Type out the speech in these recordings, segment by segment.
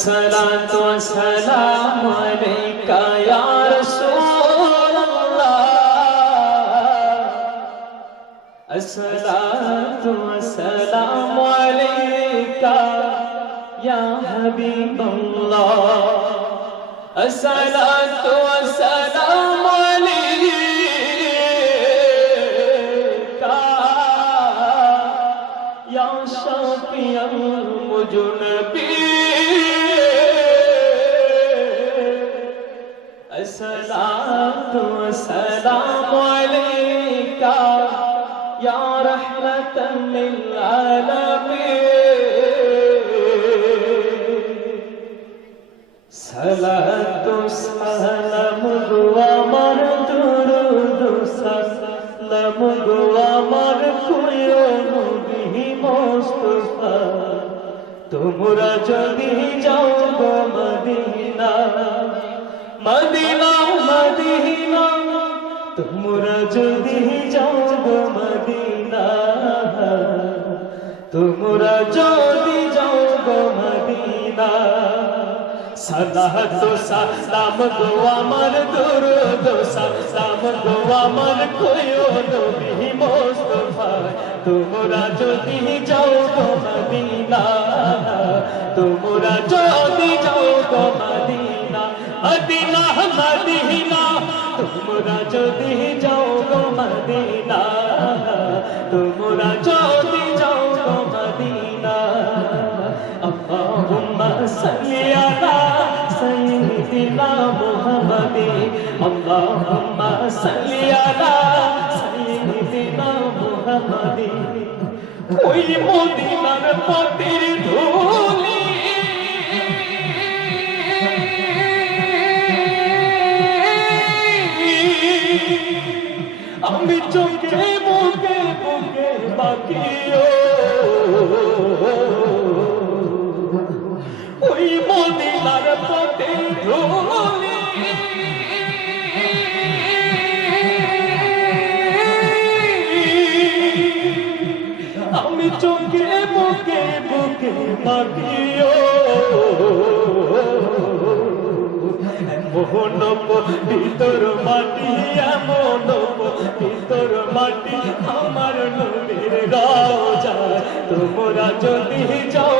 الصلاة والسلام عليك يا رسول الله. الصلاة والسلام عليك يا حبيب الله. الصلاة والسلام عليك يا شافي المجنبين. সালাতু, সালাম গো আমার দুরুদ, সালাম গো আমার প্রিয় নবী মুস্তাফা। তোমরা যদি যাও গো মদিনা মদিনা মদিনা। তোমরা যদি যাও গো মদিনা, তোমরা যদি যাও গো মদিনা। সালাত সালাম গো আমার দুরুদ সালাম গো আমার কোয়ো নবী মুস্তাফা তোমরা যদি যাও গো মদিনা তোমরা যদি যাও গো মদিনা মদিনা মদিনা তোমরা যদি যাও গো মদিনা তোমরা اللهم صل على سيدنا محمد ওই মদিনার পথের ধুলি আমি চোখে মুখে মুখে বাকিও ওই মদিনার পথে ধুলি আমি চোখে মুখে বুকে মাগিও মোহন ভিতর মাটি, এমন ভিতর মাটি, আমার নবীর রাজা তোমরা যদি যাও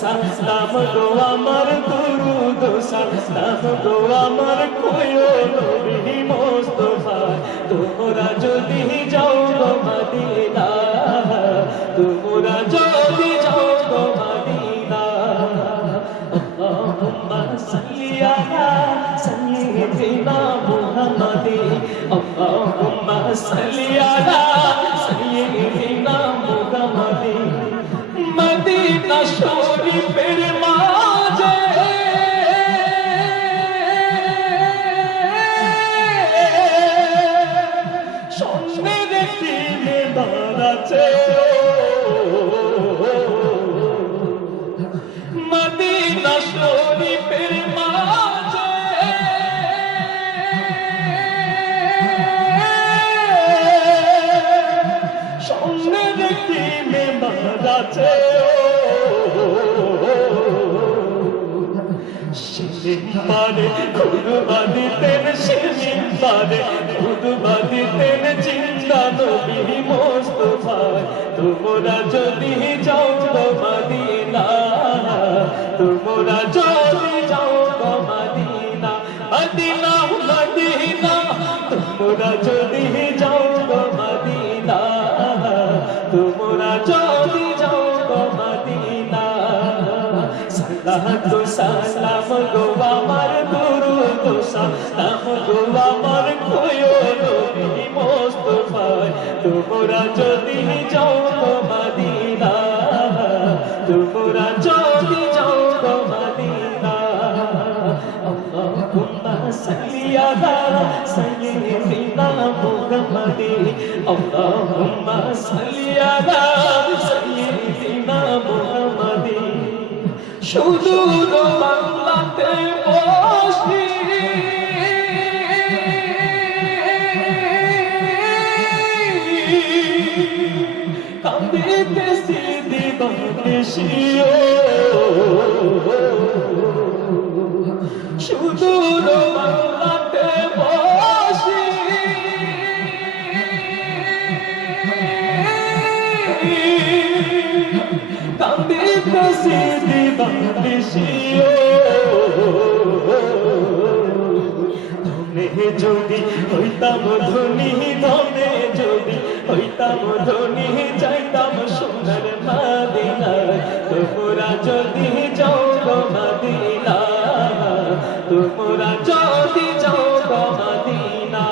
সালাম গো আমার দরুদ, সালাম গো আমার কোয়ো নবী মোস্তফা। তোমরা যদি যাও গো মদিনা, তোমরা যদি যাও গো মদিনা। আল্লাহুম্মা সাল্লি আলা সাইয়্যিদিনা মুহাম্মাদি, আল্লাহুম্মা সাল্লি আলা সিমিম্বারে খুদবা দিতেন সিমিম্বারে খুদবা দিতেন জিন্দা নবী মোস্তফা তোমরা যদি যাও মদিনা, তোমরা যদি যাও মদিনা মদিনা মদিনা, তোমরা যদি যাও আমার তোমরা যদি যাও মাদিনা তোমরা যদি যাও মাদিনা আল্লাহুম্মা সাল্লি আলা সাইয়্যিদিনা মুহাম্মাদি আল্লাহুম্মা সাল্লি আলা সাইয়্যিদিনা মুহাম্মাদি শুধু তোমার কান্দিতেছি দিবানিশিও ধনে তোমরা যদি যাও মাদিনা,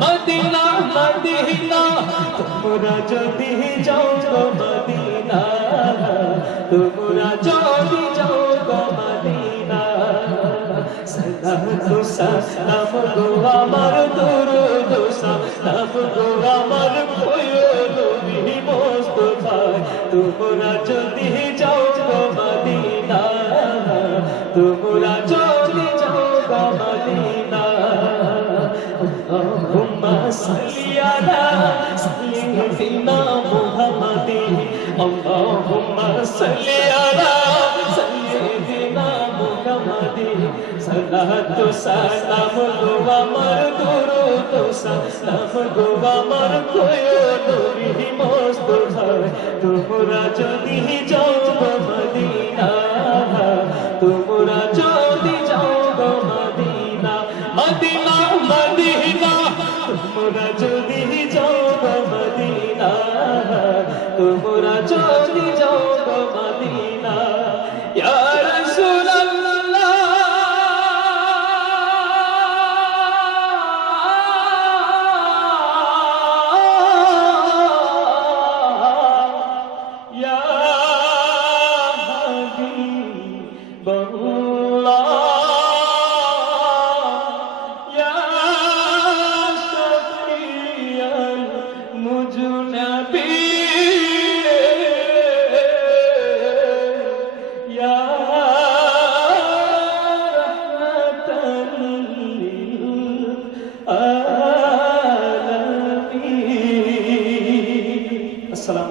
মদিনা মদিনা, তোমরা যদি যাও মদিনা, তোমরা যদি যাও মদিনা। সদা তো সালাম গো আমার দুরুদ সালাম গো আমার কোয় নবী মুস্তাফা তোমরা যদি যাও মদিনা, তোমরা اللهم صل على سيدنا محمد اللهم صل على سيدنا محمد صلاة سلام গো আমার দুরুদ সালাম গো আমার কোয় নবী মুস্তাফা তোমরা যদি যাও